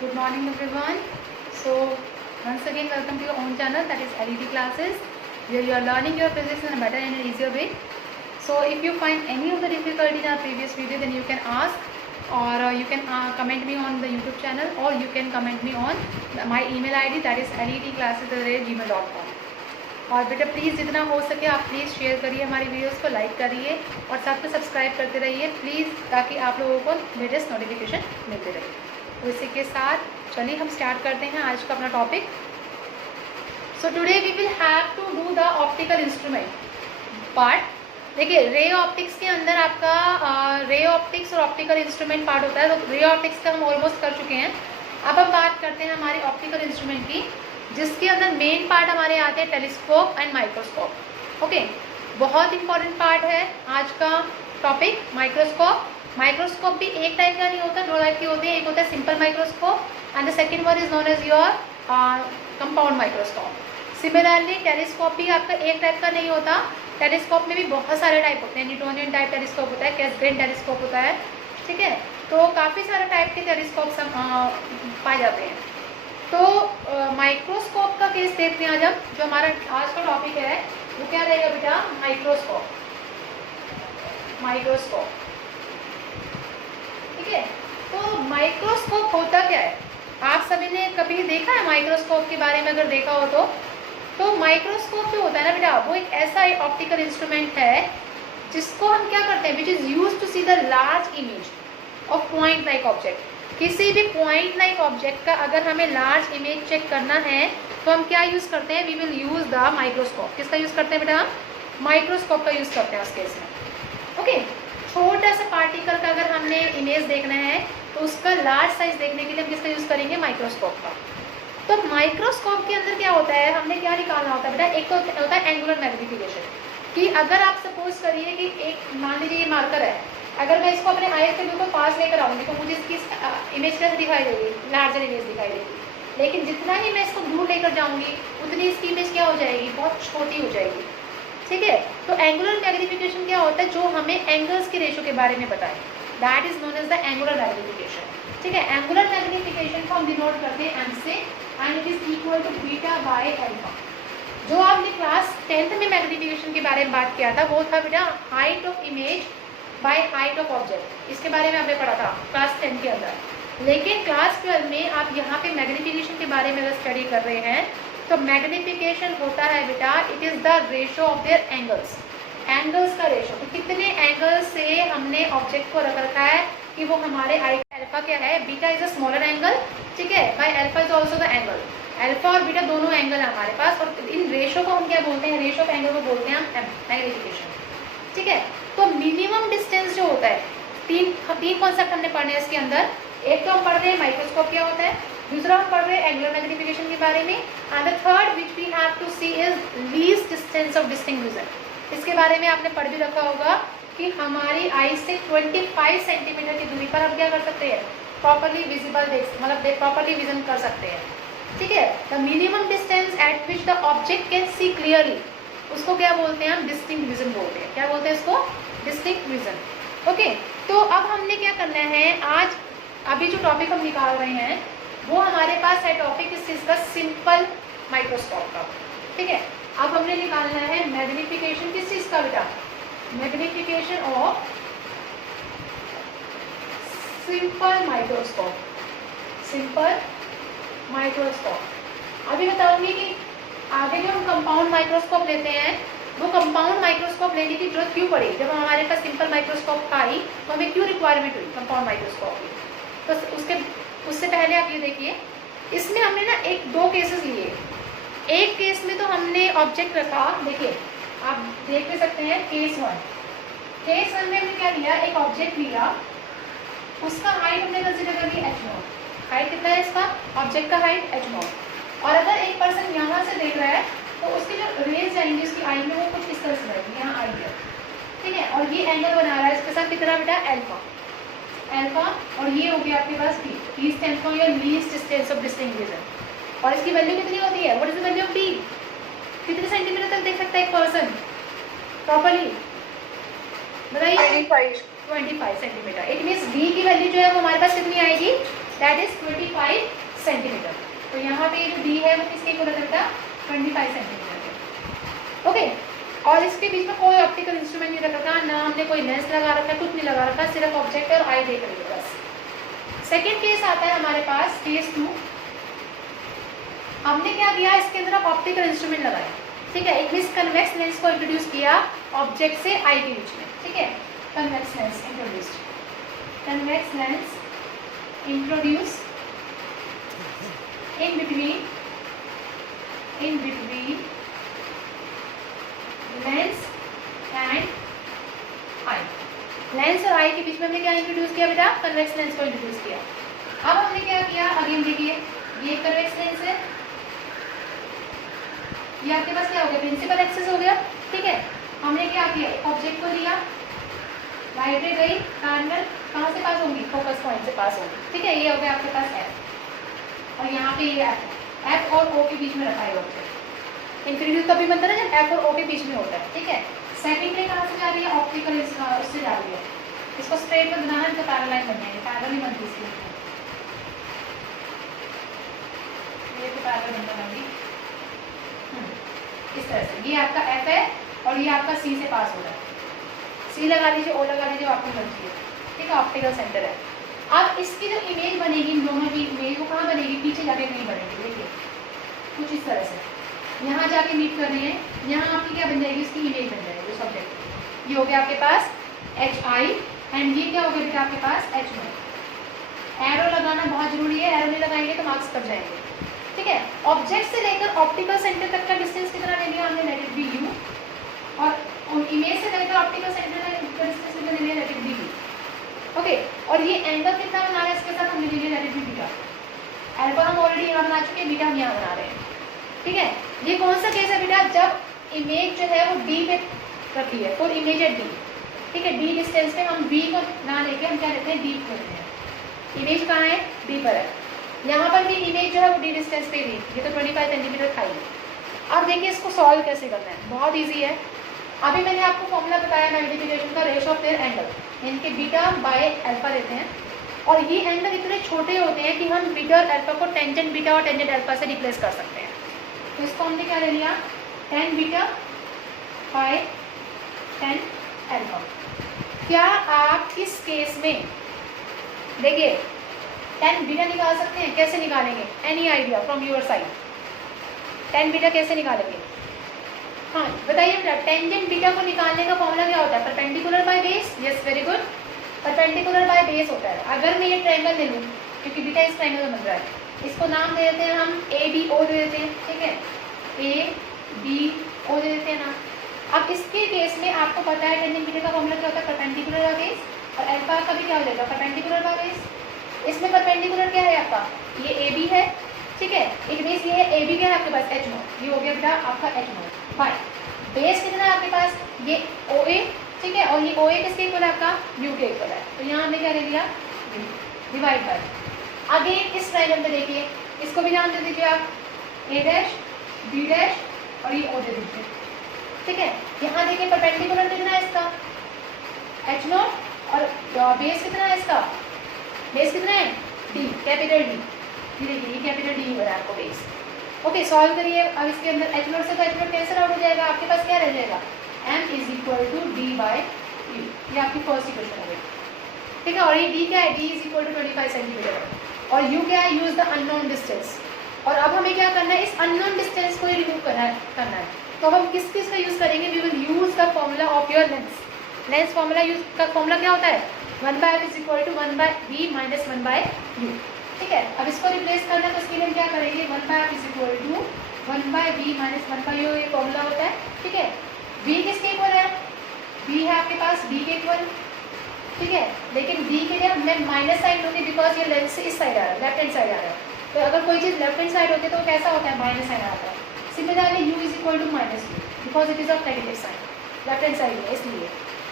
Good morning everyone. So once again welcome to your own channel, that is LED classes, where you are learning your physics in a better and an easier way. So if you find any of the difficulty in our previous video, then you can ask, or you can comment me on the YouTube channel, or you can comment me on my email ID, that is ledclasses@gmail.com. और बेटा please जितना हो सके आप please share करिए हमारी videos को, like करिए और साथ में सब्सक्राइब करते रहिए प्लीज़, ताकि आप लोगों को लेटेस्ट नोटिफिकेशन मिलते रहे। तो इसी के साथ चलिए हम स्टार्ट करते हैं आज का अपना topic. So today we will have to do the optical instrument part. देखिए रे ऑप्टिक्स के अंदर आपका रे ऑप्टिक्स और ऑप्टिकल इंस्ट्रूमेंट पार्ट होता है। तो रे ऑप्टिक्स का हम ऑलमोस्ट कर चुके हैं। अब हम बात करते हैं हमारी ऑप्टिकल इंस्ट्रूमेंट की, जिसके अंदर मेन पार्ट हमारे आते हैं टेलीस्कोप एंड माइक्रोस्कोप। ओके, बहुत इंपॉर्टेंट पार्ट है आज का टॉपिक माइक्रोस्कोप। माइक्रोस्कोप भी एक टाइप का नहीं होता, दो टाइप के होते हैं। एक होता है simple microscope and the second one is known as your compound microscope. Similarly telescope भी आपका एक टाइप का नहीं होता। टेलीस्कोप में भी बहुत सारे टाइप होते हैं। न्यूटोनियन टाइप टेलीस्कोप होता है, कैसग्रेन टेलीस्कोप होता है, ठीक है। तो काफ़ी सारे टाइप के टेलीस्कोप पाए जाते हैं। तो माइक्रोस्कोप का केस देखते हैं आज हम। जो हमारा आज का टॉपिक है वो क्या रहेगा बेटा? माइक्रोस्कोप। माइक्रोस्कोप, ठीक है। तो माइक्रोस्कोप होता क्या है? आप सभी ने कभी देखा है माइक्रोस्कोप के बारे में? अगर देखा हो तो माइक्रोस्कोप जो होता है ना बेटा, वो एक ऐसा ऑप्टिकल इंस्ट्रूमेंट है जिसको हम क्या करते हैं, which is use to see the large image of point like object. किसी भी पॉइंट लाइक ऑब्जेक्ट का अगर हमें लार्ज इमेज चेक करना है तो हम क्या यूज़ करते हैं? We will use the microscope. किसका यूज़ करते हैं बेटा? माइक्रोस्कोप का यूज़ करते हैं उस केस में। ओके, छोटा सा पार्टिकल का अगर हमने इमेज देखना है तो उसका लार्ज साइज देखने के लिए हम किसका यूज़ करेंगे? माइक्रोस्कोप का। तो माइक्रोस्कोप के अंदर क्या होता है, हमने क्या निकालना होता है बेटा? एक तो होता है एंगुलर मैग्नीफिकेशन, कि अगर आप सपोज करिए कि एक मान लीजिए ये मार्कर है, अगर मैं इसको अपने आई के बिल्कुल पास लेकर आऊँगी तो मुझे इसकी इमेज कैसे दिखाई देगी? लार्जर इमेज दिखाई देगी। लेकिन जितना ही मैं इसको दूर लेकर जाऊँगी उतनी इसकी इमेज क्या हो जाएगी? बहुत छोटी हो जाएगी, ठीक है। तो एंगुलर मैग्नीफिकेशन क्या होता है? जो हमें एंगल्स के रेशो के बारे में बताए, that is known as the angular magnification, ठीक है। एंगुलर मैग्नीफिकेशन को हम डिनोट करते हैं एम से, and it is equal to beta by alpha. जो आपने क्लास 10th में मैग्नीफिकेशन के बारे में बात किया था वो था बेटा height of image by height of object. इसके बारे में आपने पढ़ा था क्लास 10 के अंदर। लेकिन क्लास 12 में आप यहाँ पे मैग्नीफिकेशन के बारे में अगर स्टडी कर रहे हैं तो मैग्नीफिकेशन होता है बेटा, it is the ratio of their angles. Angles का रेशो, तो कितने एंगल से हमने ऑब्जेक्ट को रख रखा है कि वो हमारे आई अल्फा क्या है? Beta is a smaller angle, ठीक है, by alpha is also the angle. Alpha और बीटा दोनों एंगल है हमारे पास, और इन रेशो को हम क्या बोलते हैं? रेशो ऑफ एंगल को बोलते हैं हम मैग्नीफिकेशन, ठीक है। तो मिनिमम डिस्टेंस जो होता है, तीन कॉन्सेप्ट हमने पढ़ने हैं इसके अंदर। एक तो हम पढ़ रहे हैं माइक्रोस्कोप क्या होता है, दूसरा हम पढ़ रहे हैं एंगुलर मैग्नीफिकेशन के बारे में, and the third which we have to see is least distance of distinct vision. इसके बारे में आपने पढ़ भी रखा होगा कि हमारी आई से 25 सेंटीमीटर की दूरी पर हम क्या कर सकते हैं? प्रॉपरली विजिबल मतलब प्रॉपरली विजन कर सकते हैं, ठीक है। The minimum distance eight which the object can see clearly, उसको क्या बोलते हैं हम? डिस्टिंक्ट विजन बोलते हैं। क्या बोलते हैं इसको? Distinct vision. ओके, तो अब हमने क्या करना है आज, अभी जो टॉपिक हम निकाल रहे हैं वो हमारे पास है टॉपिक इस चीज़ का, सिंपल माइक्रोस्कोप का, ठीक है। अब हमने निकालना है मैग्नीफिकेशन किस चीज़ का बेटा? Magnification of simple microscope. Simple microscope. अभी बताऊंगी कि आगे जो हम कंपाउंड माइक्रोस्कोप लेते हैं वो कंपाउंड माइक्रोस्कोप लेने की जरूरत क्यों पड़ी? जब हमारे पास सिंपल माइक्रोस्कोप आई तो हमें क्यों रिक्वायरमेंट हुई कंपाउंड माइक्रोस्कोप की? तो उससे पहले आप ये देखिए, इसमें हमने ना दो केसेस लिए। एक केस में तो हमने ऑब्जेक्ट रखा, देखिए आप देख भी सकते हैं, केस 1। केस 1 में हमने क्या लिया? एक ऑब्जेक्ट लिया, उसका हाइट हमने कंसिडर कर लिया h0। हाइट कितना है इसका? ऑब्जेक्ट का हाइट h0। और अगर एक पर्सन यहाँ से देख रहा है तो उसकी जो रेज जाएंगी उसकी आई में वो कुछ इस तरह से रहेगी, यहाँ आई है, ठीक है। और ये एंगल बना रहा है इसके साथ कितना बेटा? अल्फा। अल्फा, और ये हो गया आपके पास b, लीस्ट अल्फा या least distance of distinct vision. और इसकी वैल्यू कितनी होती है? What is the value of b? कितने सेंटीमीटर तक देख सकता है एक पर्सन प्रॉपरली? बताइए। 25 सेंटीमीटर। इट मीन्स b की वैल्यू जो है वो हमारे पास कितनी आएगी? That is 25 centimetre. तो यहाँ पे जो डी है वो किसके इक्वल होता है बेटा, 25 सेंटीमीटर के। ओके, और इसके बीच में कोई ऑप्टिकल इंस्ट्रूमेंट नहीं रखा, ना हमने कोई लेंस लगा रखा है, कुछ नहीं लगा रखा, सिर्फ ऑब्जेक्ट और आई देख रही है बस। सेकेंड केस आता है हमारे पास, केस 2। हमने क्या किया, इसके अंदर ऑप्टिकल इंस्ट्रूमेंट लगाए, ठीक है। एक मीन्स कन्वेक्स लेंस को इंट्रोड्यूस किया ऑब्जेक्ट से आई के बीच में, ठीक है। Convex lens introduced, convex lens introduce in between lens and I. Lens और आई के बीच में हमने क्या इंट्रोड्यूस किया बेटा, कन्वेक्स लेंस को इंट्रोड्यूस किया। अब हमने क्या किया, अगेन देखिए, ये कन्वेक्स लेंस है, ये आपके पास क्या हो गया, प्रिंसिपल एक्सिस हो गया, ठीक है। हमने क्या किया, ऑब्जेक्ट को लिया, लाइट रे गई, पैरेलल कहाँ से पास होंगी, फोकस पॉइंट से पास होंगी, ठीक है। ये हो गया आपके पास एफ, और यहाँ पे ये एफ और ओ के बीच में रखा है ऑब्जेक्ट। इंट्रोड्यूस तभी बनता है ना जब एफ और ओ के बीच में होता है, ठीक है। सेकंड रे कहाँ से जा रही है, ऑप्टिकल उससे जा रही है। इसको स्ट्रेट में बनाना है तो पैरेलल लाइन बन जाएगी, पैरेलल नहीं बनती इसकी, ये तो पैरेलल बनने वाली इस तरह से। ये आपका एफ है और ये आपका सी से पास हो रहा है, सी लगा लीजिए, ओ लगा लीजिए, आपकी बनती है, ठीक है। ऑप्टिकल सेंटर है। अब इसकी जो इमेज बनेगी, इन दोनों की इमेज वो कहाँ बनेगी, पीछे जाके नहीं बनेगी, देखिए कुछ इस तरह से। यहाँ जाके मीट कर रही है, यहाँ आपकी क्या बन जाएगी, इसकी इमेज बन जाएगी उस ऑब्जेक्ट। ये हो गया आपके पास एच आई, एंड ये क्या हो गया बेटा आपके पास एच वन। एरो लगाना बहुत जरूरी है, एरो नहीं लगाएंगे तो मार्क्स कट जाएंगे, ठीक है। ऑब्जेक्ट से लेकर ऑप्टिकल सेंटर तक का डिस्टेंस कितना ले लिया हमने, लेट इट बी यू, और इमेज से लेकर ऑप्टिकल सेंटर तक का डिस्टेंस कितना ले लिया, let it be you, okay. और ये एंगल कितना बना रहे हैं इसके साथ, हमने ले लिया let it be beta. Alpha हम ऑलरेडी यहाँ बना चुके हैं, बीटा हम यहाँ बना रहे हैं, ठीक है। ये कौन सा केस है बेटा, जब इमेज जो है वो डी पे रखी है, फुल इमेज है डी, ठीक है। डी डिस्टेंस पे हम वी को ना लेके हम क्या लेते हैं, डी को लेते हैं। इमेज कहाँ है, डी पर है। यहाँ पर भी इमेज जो है वो डी डिस्टेंस पे दी, ये तो 25 सेंटीमीटर था ही। अब देखिए इसको सॉल्व कैसे करना है, बहुत ईजी है। अभी मैंने आपको फॉर्मूला बताया मैग्नीफिकेशन का, रेशियो ऑफ देयर एंगल, इनके बीटा बाय अल्फा लेते हैं, और ये एंगल इतने छोटे होते हैं कि हम बीटा और अल्फा को टेंजेंट बीटा और टेंजेंट अल्फा से रिप्लेस कर सकते हैं। तो इसको हमने क्या ले लिया, tan beta by tan alpha. क्या आप इस केस में देखिए टेन बीटा निकाल सकते हैं, कैसे निकालेंगे, any idea from your side, tan beta कैसे निकालेंगे, हाँ बताइए बेटा। टेंजेंट बीटा को निकालने का फॉर्मूला क्या होता है, perpendicular by base, yes very good, perpendicular by base होता है। अगर मैं ये ट्रायंगल ले लूँ, क्योंकि बीटा इस ट्रायंगल में बन रहा है, इसको नाम दे देते हैं हम ए बी ओ दे देते हैं, ठीक है, ए बी ओ दे देते हैं नाम। अब इसके केस में आपको पता है टेंजेंट बीटा का फॉर्मूला क्या होता है, परपेंडिकुलर बाय बेस, और अल्फा का भी क्या हो जाएगा, परपेंडिकुलर बाय बेस। इसमें परपेंडिकुलर क्या है आपका, ये ए बी है, ठीक है। एक बेस ये है, ए बी क्या है आपके पास, एच नोट, ये हो गया बेटा आपका एच नोट बाय बेस कितना है आपके पास, ये ओ ए, ठीक है। और ये ओ ए किसके इक्वल है आपका, यू के इक्वल है। तो यहाँ हमने क्या ले लिया, डिवाइड बाय। अगेन इस ट्रायंगल में देखिए, इसको भी नाम दे दीजिए आप, ए डैश बी डैश और ये ओ दे दीजिए, ठीक है। यहाँ देखिए परपेंडिकुलर कितना है इसका, एच नोट, और बेस कितना है इसका, बेस कितना है, डी, कैपिटल डी, ये देखिए ये कैपिटल डी हो रहा है आपको बेस, ओके। सॉल्व करिए। अब इसके अंदर एच नोट से तो एच नोट कैंसिल आउट हो जाएगा, आपके पास क्या रह जाएगा, m is equal to d by u, ये आपकी फर्स्ट इक्वेशन हो गई, ठीक है। और ये d क्या है, d is equal to 25 centimetre, और u क्या है, u is the unknown distance. और अब हमें क्या करना है, इस अननोन डिस्टेंस को ही रिमूव करना है। तो हम किस चीज़ का यूज़ करेंगे, we will use the formula of your lens. Lens formula use का फॉर्मूला क्या होता है, 1/f is equal to 1/v minus 1/u, ठीक है। अब इसको रिप्लेस करना है तो उसके लिए हम क्या करेंगे, 1/f is equal to 1/v minus 1/u, ये फॉर्मूला होता है, ठीक है। v किसके इक्वल है, v है आपके पास d के इक्वल, ठीक है। लेकिन v के लिए मैं माइनस साइन लूँगी, बिकॉज ये लेंस से इस साइड आ रहा है, लेफ्ट हैंड साइड आ रहा है। तो अगर कोई चीज़ लेफ्ट हैंड साइड होती है तो कैसा होता है, माइनस साइन आता है। Similarly u is equal to minus u, because it is of negative sign, left hand side है इसलिए,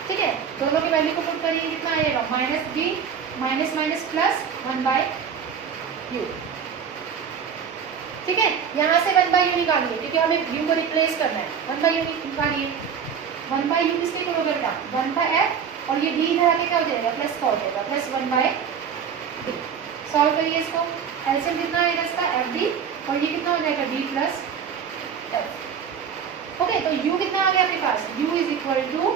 ठीक है। दोनों की वैल्यू को पुट करिए, कितना आएगा, minus v minus minus plus 1/u, ठीक है। यहाँ से 1/u निकालिए, क्योंकि हमें u को रिप्लेस करना है, 1/u निकालिए। 1/u किसके इक्वल होगा बेटा, 1/f, और ये d इधर आके क्या हो जाएगा, प्लस का हो जाएगा, प्लस 1/d। सॉल्व करिए इसको, एलसीएम कितना आएगा इसका एफ डी, और ये कितना हो जाएगा डी प्लस एफ। ओके, तो यू कितना आ गया आपके पास, u is equal to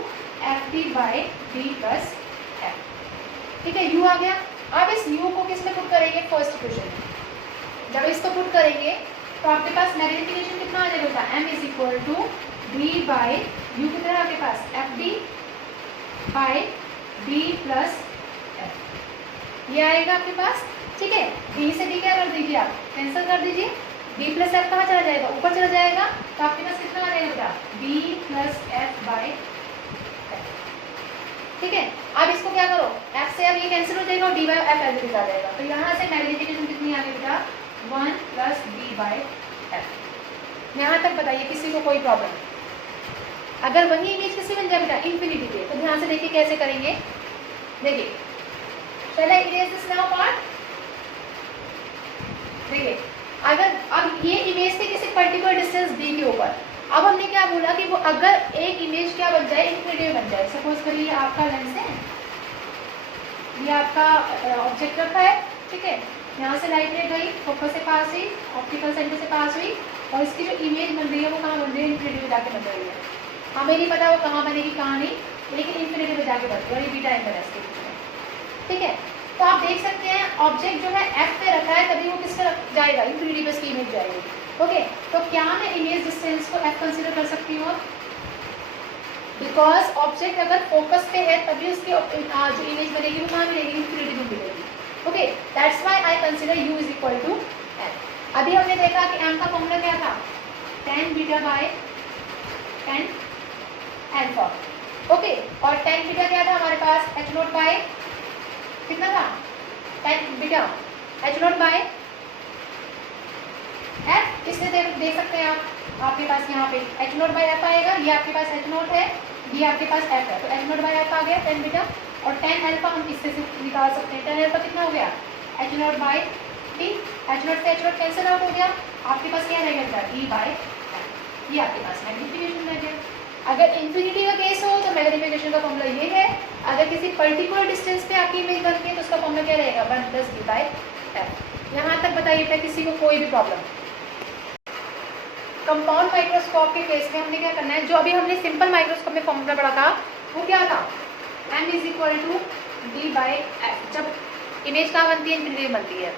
f d by d plus f. ठीक है, यू आ गया। अब इस यू को किस में पुट करेंगे, फर्स्ट इक्वेशन में। जब इसको पुट करेंगे तो आपके पास मैग्नीफिकेशन कितना आ जाएगा, m is equal to d by u कितना है आपके पास f d by d plus f, ये आएगा आपके पास। ठीक है, डी से डी क्या कर दीजिए आप, कैंसिल कर दीजिए, डी प्लस एफ कहाँ चला जाएगा, ऊपर चला जाएगा, तो आपके पास कितना आ जाएगा बेटा, D plus F by F. ठीक है, अब इसको क्या करो, एफ से अब ये कैंसिल हो जाएगा और D by F as it आ जाएगा, तो यहाँ से मैग्नीफिकेशन कितनी आ गई बेटा, 1 प्लस डी बाई एफ। यहाँ तक बताइए किसी को कोई प्रॉब्लम, अगर वही इमेज किसी बन जाए बेटा इन्फिनिटी पे, तो ध्यान से देखिए कैसे करेंगे। देखिए, shall I erase this now part. देखिए, अगर अब ये इमेज थे किसी पर्टिकुलर डिस्टेंस डी के ऊपर, अब हमने क्या बोला कि वो अगर एक इमेज क्या बन जाए, इन्फिनिटी बन जाए। सपोज करिए आपका लेंस है, ये आपका ऑब्जेक्ट रखा है, ठीक है, यहाँ से लाइट रे गई, फोकस से पास हुई, ऑप्टिकल सेंटर से पास हुई, और इसकी जो इमेज बन रही है वो कहाँ बन रही है, इन्फिनिटी में जाके बन रही है। हमें नहीं पता वो कहाँ बनेगी कहाँ नहीं, लेकिन इन्फिनिटी में जाके बनती है, और ये बीटा एंगल है इसके बीच में। ठीक है, तो आप देख सकते हैं ऑब्जेक्ट जो है एफ पे रखा है, तभी वो किस पे जाएगा, इन्फिनिटी पे इसकी इमेज जाएगी। ओके, तो क्या मैं इमेज डिस्टेंस को एफ कंसीडर कर सकती हूँ, बिकॉज ऑब्जेक्ट अगर फोकस पे है तभी उसकी जो इमेज बनेगी वो कहाँ मिलेगी, इन्फिनिटी में मिलेगी। Okay, that's why I consider u is equal to f. अभी हमने देखा कि एम का फॉर्मूला क्या था, tan beta by tan alpha. Okay, और tan बीटा क्या था हमारे पास, h नॉट बाय कितना था, tan beta h not by f। इससे देख सकते हैं आप, आपके पास यहाँ पे h नॉट बाय f आएगा, ये आपके पास h नॉट है, ये आपके पास f है, तो h नॉट बाय f आ गया tan बीटा, और tan अल्फा हम इससे निकाल सकते हैं। tan अल्फा कितना हो गया, h not by t, h not से h नॉट कैंसिल आउट हो गया, आपके पास क्या रहेगा, d बाय f। ये आपके पास मैग्नीफिकेशन रह गया। अगर इन्फिनिटी का केस हो तो मैग्नीफिकेशन का फॉर्मूला ये है, अगर किसी पर्टिकुलर डिस्टेंस पे आपकी इमेज बनती है तो उसका फॉर्मूला क्या रहेगा, 1 प्लस डी बाय एफ। यहाँ तक बताइए था किसी को कोई भी प्रॉब्लम। कंपाउंड माइक्रोस्कोप के केस में हमने क्या करना है, जो अभी हमने सिंपल माइक्रोस्कोप में फॉर्मूला पढ़ा था वो क्या था, m is equal to d by f. जब इमेज कहाँ बनती है, इन्फिनिटी में बनती है।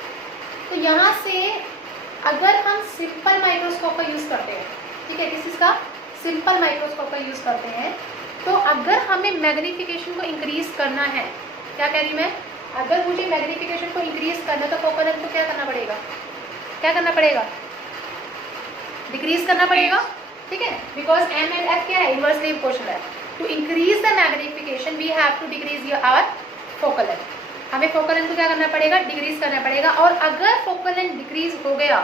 तो यहाँ से अगर हम सिंपल माइक्रोस्कोप का यूज़ करते हैं, ठीक है, किस का, सिंपल माइक्रोस्कोप का यूज़ करते हैं, तो अगर हमें मैग्नीफिकेशन को इंक्रीज करना है, क्या कह रही मैं, अगर मुझे मैग्नीफिकेशन को इंक्रीज करना है तो फोकल लेंथ को क्या करना पड़ेगा, क्या करना पड़ेगा, डिक्रीज करना पड़ेगा। ठीक है, बिकॉज एम एंड एफ क्या है, इनवर्सली प्रोपोर्शनल है। To increase the magnification we have to decrease our focal length. हमें फोकल लेंथ को क्या करना पड़ेगा, डिक्रीज करना पड़ेगा, और अगर फोकल लेंथ डिक्रीज हो गया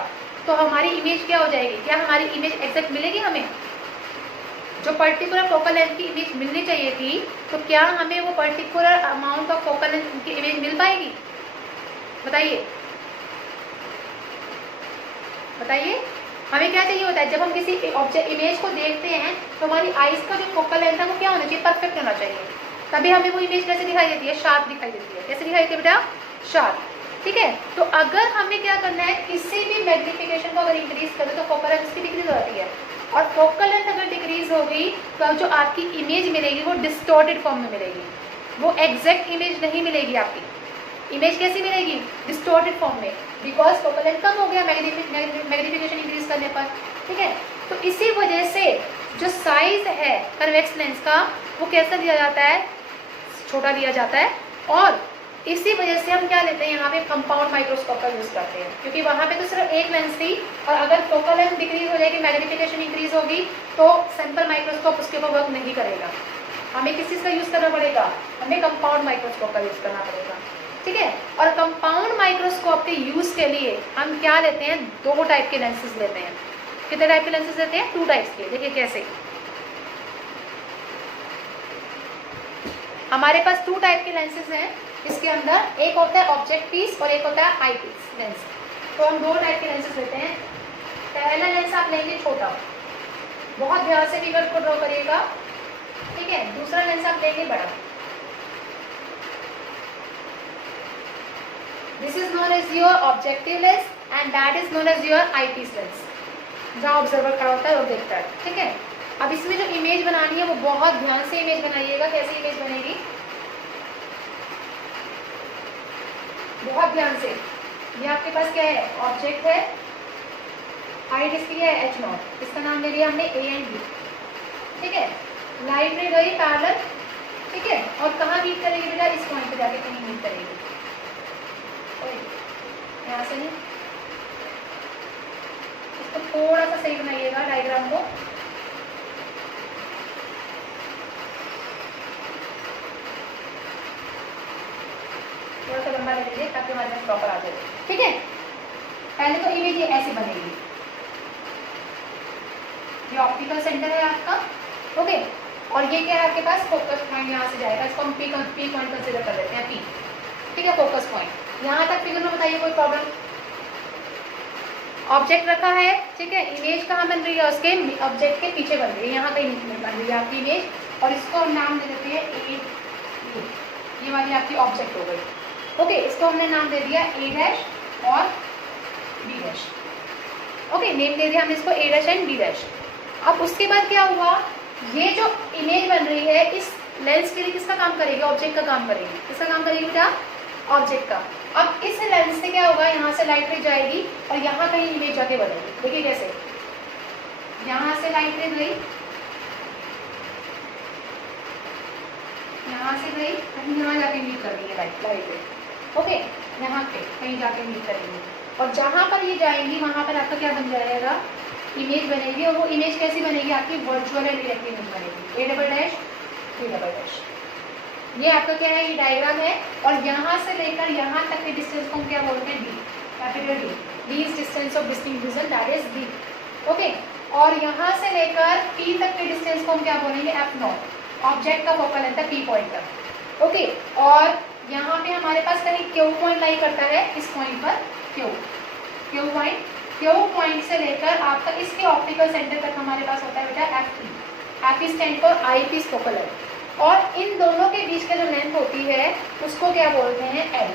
तो हमारी इमेज क्या हो जाएगी, क्या हमारी इमेज एग्जैक्ट मिलेगी, हमें जो पर्टिकुलर फोकल लेंथ की इमेज मिलनी चाहिए थी, तो क्या हमें वो particular amount of focal length की इमेज मिल पाएगी, बताइए बताइए। हमें क्या चाहिए होता है, जब हम किसी ऑब्जेक्ट इमेज को देखते हैं तो हमारी आइज का जो फोकल लेंथ है वो क्या होना चाहिए, परफेक्ट होना चाहिए, तभी हमें वो इमेज कैसे दिखाई देती है, शार्प दिखाई देती है। कैसे दिखाई देती है बेटा, शार्प। ठीक है, तो अगर हमें क्या करना है, किसी भी मैग्नीफिकेशन को अगर इंक्रीज करें तो फोकल लेंथ उसकी डिक्रीज होती है, और फोकल लेंथ अगर डिक्रीज हो गई तो जो आपकी इमेज मिलेगी वो डिस्टॉर्टेड फॉर्म में मिलेगी, वो एग्जैक्ट इमेज नहीं मिलेगी। आपकी इमेज कैसी मिलेगी, डिस्टॉर्टेड फॉर्म में, बिकॉज फोकल लेंथ कम हो गया मैग्नीफिकेशन इंक्रीज करने पर। ठीक है, तो इसी वजह से जो साइज है कन्वेक्स लेंस का वो कैसा लिया जाता है, छोटा लिया जाता है, और इसी वजह से हम क्या लेते हैं, यहाँ पे कंपाउंड माइक्रोस्कोप का यूज़ करते हैं, क्योंकि वहाँ पे तो सिर्फ एक लेंस थी, और अगर फोकल लेंथ डिक्रीज हो जाएगी, मैग्नीफिकेशन इंक्रीज होगी, तो सिंपल माइक्रोस्कोप उसके ऊपर वर्क नहीं करेगा। हमें किस चीज़ का यूज़ करना पड़ेगा, हमें कंपाउंड माइक्रोस्कोप का यूज़ करना पड़ेगा। ठीक है, और कंपाउंड माइक्रोस्कोप के यूज़ के लिए हम क्या लेते हैं, 2 टाइप के लेंसेज लेते हैं। कितने टाइप के लेंसेज लेते हैं, 2 टाइप्स के। देखिए कैसे, हमारे पास 2 टाइप के लेंसेज हैं। इसके अंदर एक होता है ऑब्जेक्ट पीस और एक होता है आई पीस लेंस। तो हम 2 टाइप के लेंसेज लेते हैं। पहला लेंस आप लेंगे छोटा, बहुत ध्यान से फिगर को ड्रॉ करिएगा, ठीक है। दूसरा लेंस आप लेंगे बड़ा। This is known as your objective lens and that is known as your eyepiece lens, जहाँ ऑब्जर्वर खड़ा होता है और देखता है। ठीक है, अब इसमें जो इमेज बनानी है वो बहुत ध्यान से इमेज बनाइएगा। कैसी इमेज बनेगी, बहुत ध्यान से। ये आपके पास क्या है, ऑब्जेक्ट है, हाइट इसकी है h0, इसका नाम ले लिया हमने a एंड b। ठीक है, लाइट रे गई पैरेलल। ठीक है, और कहाँ मीट करेगी बेटा, इस पॉइंट पे जाके कहीं मीट करेगी। यहाँ से नहीं, इसको थोड़ा सा सही बनाइएगा डायग्राम को। थोड़ा सा लंबा ले लीजिए ताकि हमारे पास प्रॉपर आ जाए। ठीक है, पहले तो इमेज ये ऐसी बनेगी, ये ऑप्टिकल सेंटर है आपका। ओके, और ये क्या है आपके पास, फोकस पॉइंट यहाँ से जाएगा, इसको हम पी पॉइंट कंसीडर कर लेते हैं, पी। ठीक है, फोकस पॉइंट। यहाँ तक फिगर में बताइए कोई प्रॉब्लम। ऑब्जेक्ट रखा है, ठीक है, इमेज कहाँ बन रही है, उसके ऑब्जेक्ट के पीछे बन रही है, यहाँ कहीं बन रही है आपकी इमेज, और इसको हम नाम दे देते हैं ए। ये वाली आपकी ऑब्जेक्ट हो गई। ओके, इसको हमने नाम दे दिया ए डैश और बी डैश। ओके, नेम दे दिया हमने इसको ए डैश एंड बी डैश। अब उसके बाद क्या हुआ, ये जो इमेज बन रही है इस लेंस के लिए किसका काम करेगी, ऑब्जेक्ट का काम करेगी। किसका काम करेगी बेटा, ऑब्जेक्ट का। अब इस लेंस से क्या होगा, यहाँ से लाइट रे जाएगी और यहाँ कहीं इमेज जाके बनेगी। देखिए कैसे, यहाँ से लाइट रे गई, यहाँ से गई, कहीं यहाँ जाके मीट कर रही है लाइट रे। ओके, यहाँ पे कहीं जाके मीट करेंगे, और जहाँ पर ये जाएंगी वहाँ पर आपका क्या बन जाएगा, इमेज बनेगी। और वो इमेज कैसी बनेगी आपकी, वर्चुअल एंड रिएक्टिव इमेज बनेगी। A double dash B double dash, ये आपका क्या है, ये डायग्राम है। और यहाँ से लेकर यहाँ तक के डिस्टेंस को हम क्या बोलते हैं, D, capital D. D is distance of distinct vision, that is D. Okay, और यहाँ से लेकर पी तक के डिस्टेंस को हम क्या बोलेंगे, एफ नॉट। ऑब्जेक्ट का फोकल लेंथ है पी पॉइंट तक। ओके, और यहाँ पे हमारे पास कहीं क्यू पॉइंट लाई करता है, इस पॉइंट पर क्यू पॉइंट। क्यू पॉइंट से लेकर आपका इसके ऑप्टिकल सेंटर तक हमारे पास होता है बेटा f p. F e stand for eyepiece focal length. और इन दोनों के बीच का जो लेंथ होती है उसको क्या बोलते हैं, L.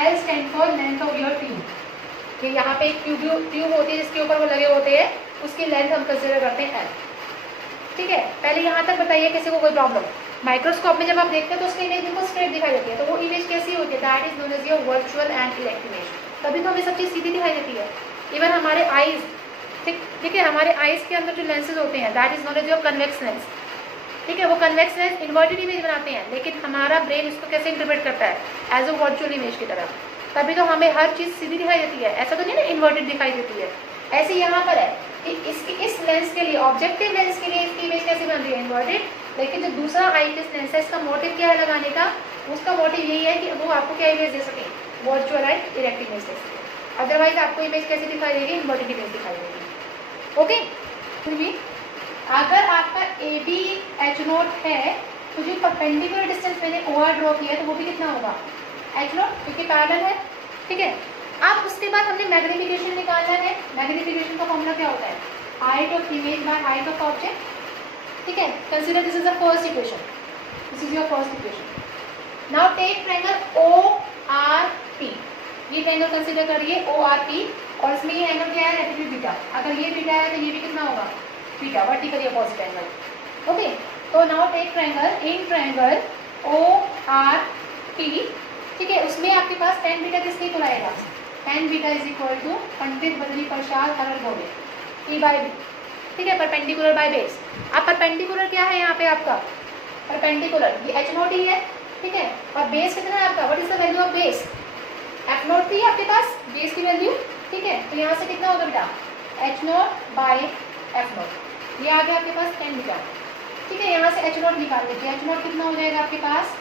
L stand for length of your tube. ये यहाँ पे एक ट्यूब होती है जिसके ऊपर वो लगे होते हैं, उसकी लेंथ हम कंसिडर करते हैं एल। ठीक है, पहले यहाँ तक बताइए किसी को कोई प्रॉब्लम। माइक्रोस्कोप में जब आप देखते हैं तो उसकी इमेज बिल्कुल स्ट्रेट दिखाई देती है, तो वो इमेज कैसी होती है, that is known as your virtual and electric image. तभी तो हमें सब चीज़ सीधी दिखाई देती है। इवन हमारे आईज, ठीक है, हमारे आईज के अंदर जो लेंसेज होते हैं that is known as your convex lens. ठीक है, वो कन्वेक्स लेंस इन्वर्टेड इमेज बनाते हैं, लेकिन हमारा ब्रेन इसको कैसे इंटरप्रेट करता है, एज अ वर्चुअल इमेज की तरह। तभी तो हमें हर चीज़ सीधी दिखाई देती है, ऐसा तो नहीं ना इन्वर्टेड दिखाई देती है। ऐसे यहाँ पर है कि इस लेंस के लिए, ऑब्जेक्टिव लेंस के लिए इसकी इमेज कैसे बन रही है, इन्वर्टेड। लेकिन जो दूसरा आईपीस लेंस है, इसका मोटिव क्या है लगाने का, उसका मोटिव यही है कि वो आपको क्या इमेज दे सके, वर्चुअल एंड इलेक्ट्रिक इमेज दे सके। अदरवाइज आपको इमेज कैसे दिखाई देगी, इन्वर्टेड इमेज दिखाई देगी। ओके, फिर भी अगर आपका ए बी एच नोट है तो जो परपेंडिकुलर डिस्टेंस मैंने ओ आर ड्रॉ किया है तो वो भी कितना होगा, एच नोट, क्योंकि पैरेलल है। ठीक है, अब उसके बाद हमने मैग्निफिकेशन निकालना है। मैग्निफिकेशन का फॉर्मूला क्या होता है, height of image by height of object. ठीक है, consider this is the first equation, this is your first equation. Now take triangle O R P. ये ट्रायंगल कंसीडर करिए ओ आर पी, और इसमें ये एंगल क्या है, नेगेटिव बीटा। अगर ये बीटा है तो ये भी कितना होगा, beta, vertically opposite angle. Okay, तो now take triangle, in triangle O R P. ठीक है, उसमें आपके पास tan बीटा किसके इक्वल आएगा, tan beta is equal to Pandit Badri Prasad हरल बोले ई बाई बी। ठीक है, परपेंडिकुलर बाय बेस। अब परपेंडिकुलर क्या है यहाँ पे आपका, परपेंडिकुलर ये एच नोट ही है। ठीक है, और बेस कितना है आपका, what is the value of base, F note थी आपके पास बेस की वैल्यू। ठीक है, तो यहाँ से कितना होगा बेटा, H note by F note, ये आ गया आपके पास tan बीटा। ठीक है, यहाँ से एच नोट निकाल लीजिए, एच नोट कितना हो जाएगा आपके पास,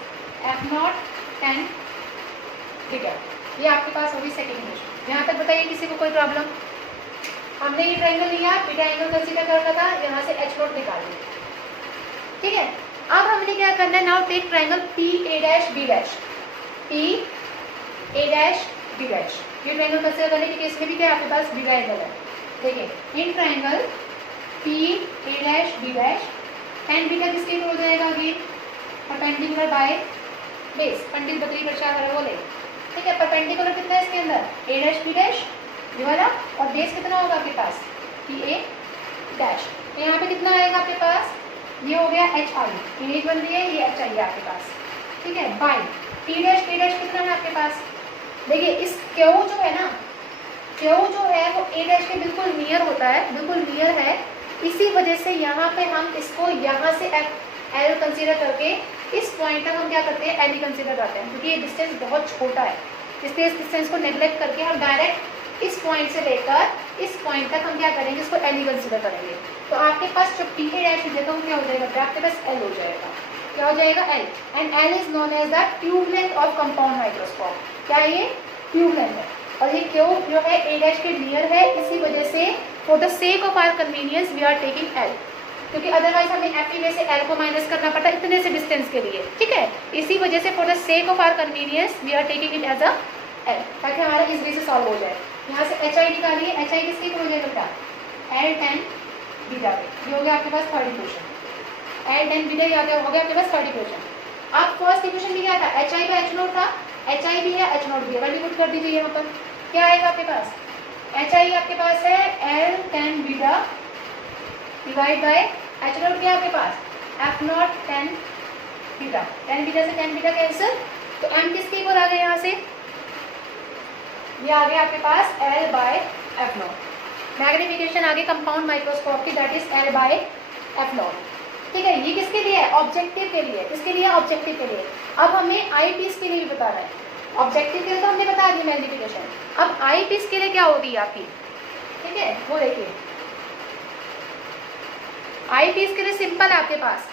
एफ नोट tan बीटा। ये आपके पास होगी सेकेंड इक्वेशन। यहाँ तक बताइए किसी को कोई प्रॉब्लम। हमने ये ट्रायंगल लिया, बीटा एंगल कंसीडर करना था, यहाँ से एच नोट निकाल लिया। ठीक है, अब हमने क्या करना है, now take triangle P A dash B dash, P A dash B dash. ये ट्रायंगल कंसीडर करने की केस में भी क्या है आपके पास, बीटा एंगल है। देखिए, in triangle P A dash B dash, tan beta किसके इक्वल हो जाएगा, again perpendicular by base, Pandit Badri Prasad हरल बोले ठीक है। परपेंडिकुलर कितना है इसके अंदर, ए डैश बी डैश ये वाला, और बेस कितना होगा आपके पास, कि ए डैश। तो यहाँ पे कितना आएगा आपके पास, ये हो गया एच आई, इमेज बन रही है, ये एच आई है आपके पास, ठीक है। बाई टी डैश कितना है आपके पास, देखिए इस क्यू जो है ना, क्यू जो है वो ए डैश के बिल्कुल नियर होता है, बिल्कुल नियर है। इसी वजह से यहाँ पे हम इसको यहाँ से एल कंसीडर करके इस पॉइंट तक हम क्या करते हैं, एल ही कंसीडर करते हैं, क्योंकि ये डिस्टेंस बहुत छोटा है, इसलिए इस डिस्टेंस को नेग्लेक्ट करके हम डायरेक्ट इस पॉइंट से लेकर इस पॉइंट तक हम क्या करेंगे, इसको एल ही कंसीडर करेंगे। तो आपके पास जब टी ए डैश हो जाएगा वो क्या हो जाएगा, आपके पास एल हो जाएगा, क्या हो जाएगा, L. And L is known as the tube length of compound microscope. क्या ये ट्यूब लेंथ है, और ये क्यों जो है ए डैश के नियर है, इसी वजह से for the sake of our convenience we are taking L, क्योंकि अदरवाइज हमें एफ में से एल को माइनस करना पड़ता है इतने से डिस्टेंस के लिए, ठीक है। इसी वजह से for the sake of our convenience we are taking it as a L, ताकि हमारा इजली से सॉल्व हो जाए। यहाँ से एच आई निकालिए, एच आई किसके हो जाएगा बेटा, एल टेन बीटा पे, ये हो गया आपके पास third equation, L tan beta हो गया आपके पास थर्ड इक्वेशन। अब फर्स्ट इक्वेशन में क्या था, H I by H naught था, एच आई भी है एच नोट भी है, वैल्यू पुट कर दीजिए यहाँ पर, क्या आएगा आपके पास, एच आई आपके पास है L tan beta divide by H naught क्या आपके पास, F naught tan beta, tan beta से टेन बीटा कैंसिल, तो एम किसके इक्वल आ गया यहाँ से, ये आ गया आपके पास L by F naught. Magnification आ गई कंपाउंड माइक्रोस्कोप की, that is L by F naught, ठीक है। ये किसके लिए है, ऑब्जेक्टिव के लिए, किसके लिए, ऑब्जेक्टिव के लिए। अब हमें आई पीस के लिए भी बताना है, ऑब्जेक्टिव के लिए तो हमने बता दी मैग्निफिकेशन, अब आई पीस के लिए क्या होगी आपकी, ठीक है। वो देखिए आई पीस के लिए सिंपल है आपके पास,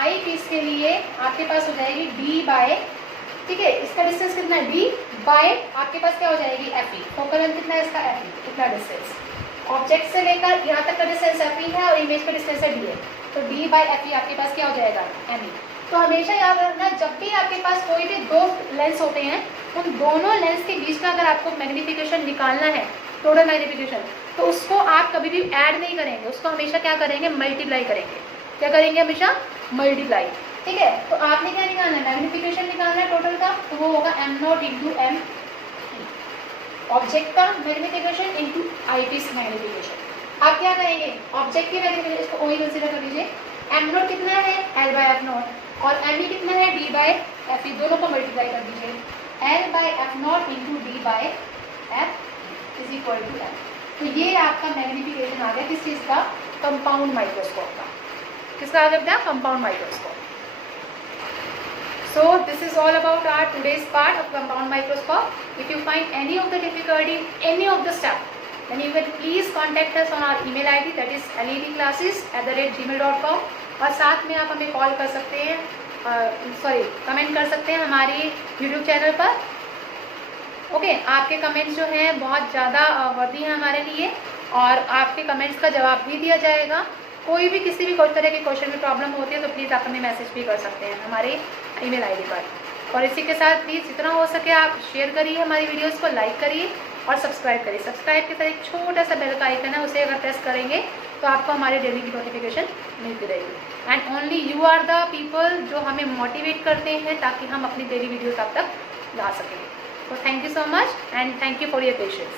आई पीस के लिए आपके पास हो जाएगी डी बाय, ठीक है, इसका डिस्टेंस कितना है डी बाय आपके पास क्या हो जाएगी एफ ई, फोकल लेंथ कितना है इसका एफ ई, कितना डिस्टेंस, ऑब्जेक्ट से लेकर यहाँ तक का डिस्टेंस एफ ई है और इमेज का डिस्टेंस है डी है, तो डी बाय एफ ई आपके पास क्या हो जाएगा एम ई। तो हमेशा याद रखना, जब भी आपके पास कोई भी दो लेंस होते हैं, उन दोनों लेंस के बीच में अगर आपको मैग्निफिकेशन निकालना है, टोटल मैग्निफिकेशन, तो उसको आप कभी भी ऐड नहीं करेंगे, उसको हमेशा क्या करेंगे, मल्टीप्लाई करेंगे, क्या करेंगे, हमेशा मल्टीप्लाई, ठीक है। तो आपने क्या निकालना है, मैग्निफिकेशन निकालना है टोटल का, तो वो होगा M nought into M, object का magnification into eyepiece magnification. आप क्या करेंगे, ऑब्जेक्ट की मैग्निफिकेशन इसको वही कंसीडर कर लीजिए, एम नॉट कितना है एल बाय एफ नॉट, और एम ई कितना है डी बाय एफ ई, दोनों को मल्टीप्लाई कर दीजिए, L by F nought into D by F is equal to L. तो ये आपका मैग्निफिकेशन आ गया किस चीज़ का, कंपाउंड माइक्रोस्कोप का, किसका आ गया, compound microscope. So this is all about our today's part of compound microscope. If you find any of the difficulty, any of the step, then you can please contact us on our email ID, that is ledclasses@gmail.com, और साथ में आप हमें call कर सकते हैं, comment कर सकते हैं हमारे YouTube चैनल पर। ओके, आपके कमेंट्स जो हैं बहुत ज़्यादा वर्दी हैं हमारे लिए, और आपके कमेंट्स का जवाब भी दिया जाएगा। कोई भी किसी भी तरह के क्वेश्चन में प्रॉब्लम होती है तो प्लीज़ आप हमें मैसेज भी कर सकते हैं हमारे ईमेल आईडी पर। और इसी के साथ प्लीज़ जितना हो सके आप शेयर करिए हमारी वीडियोस को, लाइक करिए और सब्सक्राइब करिए। सब्सक्राइब के साथ एक छोटा सा बेल का आइकन है, उसे अगर प्रेस करेंगे तो आपको हमारे डेली की नोटिफिकेशन मिलती रहेगी। And only you are the people जो हमें मोटिवेट करते हैं ताकि हम अपनी डेली वीडियोस आप तक ला सकें। तो thank you so much and thank you for your patience.